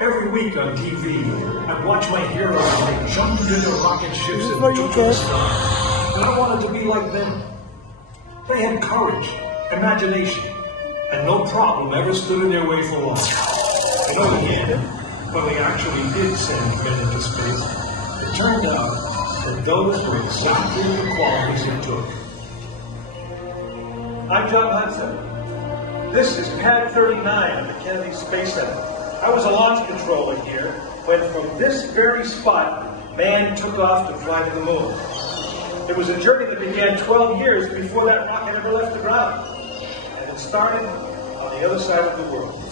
Every week on TV, I watch my heroes as they jumped into rocket ships and took to the stars. And I wanted to be like them. They had courage, imagination, and no problem ever stood in their way for long. And in the end, when they actually did send men into space, it turned out that those were exactly the qualities it took. I'm John Hudson. This is Pad 39 at the Kennedy Space Center. I was a launch controller here when from this very spot, man took off to fly to the moon. It was a journey that began 12 years before that rocket ever left the ground. And it started on the other side of the world.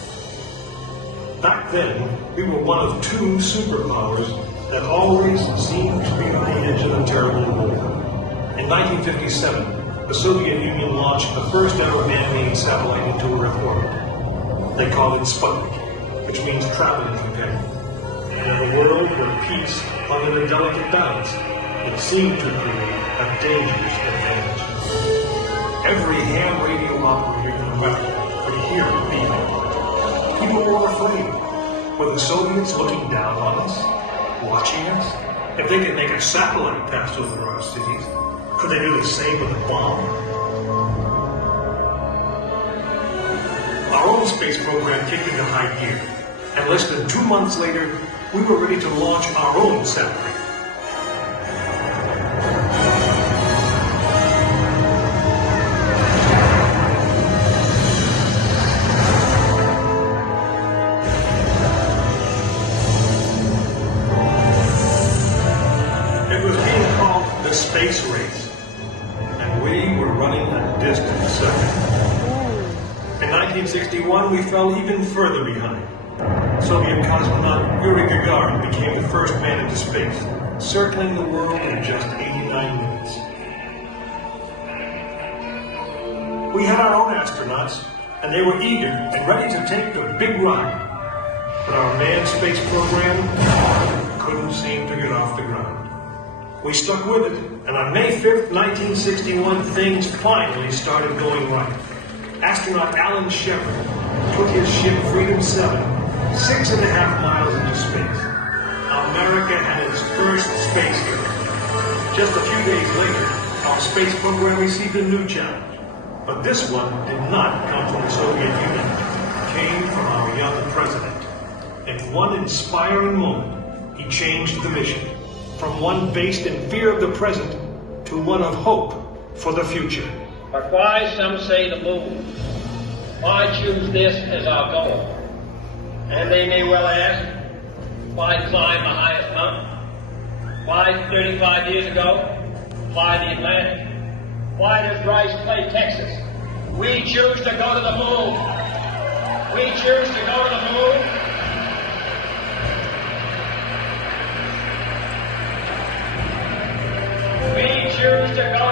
Back then, we were one of two superpowers that always seemed to be on the edge of a terrible war. In 1957, the Soviet Union launched the first ever man-made satellite into Earth orbit. They called it Sputnik, which means traveling companion. And in a world where peace hung in a delicate balance, it seemed to create a dangerous advantage. Every ham radio operator in America could hear it beeping. People were afraid. Were the Soviets looking down on us? Watching us? If they could make a satellite pass over our cities, could they do the same with a bomb? Our own space program kicked into high gear. And less than 2 months later, we were ready to launch our own satellite. It was being called the space race, and we were running a distant second. In 1961, we fell even further behind. Soviet cosmonaut Yuri Gagarin became the first man into space, circling the world in just 89 minutes. We had our own astronauts, and they were eager and ready to take the big ride. But our manned space program couldn't seem to get off the ground. We stuck with it, and on May 5th, 1961, things finally started going right. Astronaut Alan Shepard took his ship Freedom 7 6.5 miles into space. America had its first space hero. Just a few days later, our space program received a new challenge. But this one did not come from the Soviet Union. It came from our young president. In one inspiring moment, he changed the mission from one based in fear of the present to one of hope for the future. But why, some say, the moon? Why choose this as our goal? And they may well ask, why climb the highest mountain? Why 35 years ago, fly the Atlantic? Why does Rice play Texas? We choose to go to the moon. We choose to go to the moon. We choose to go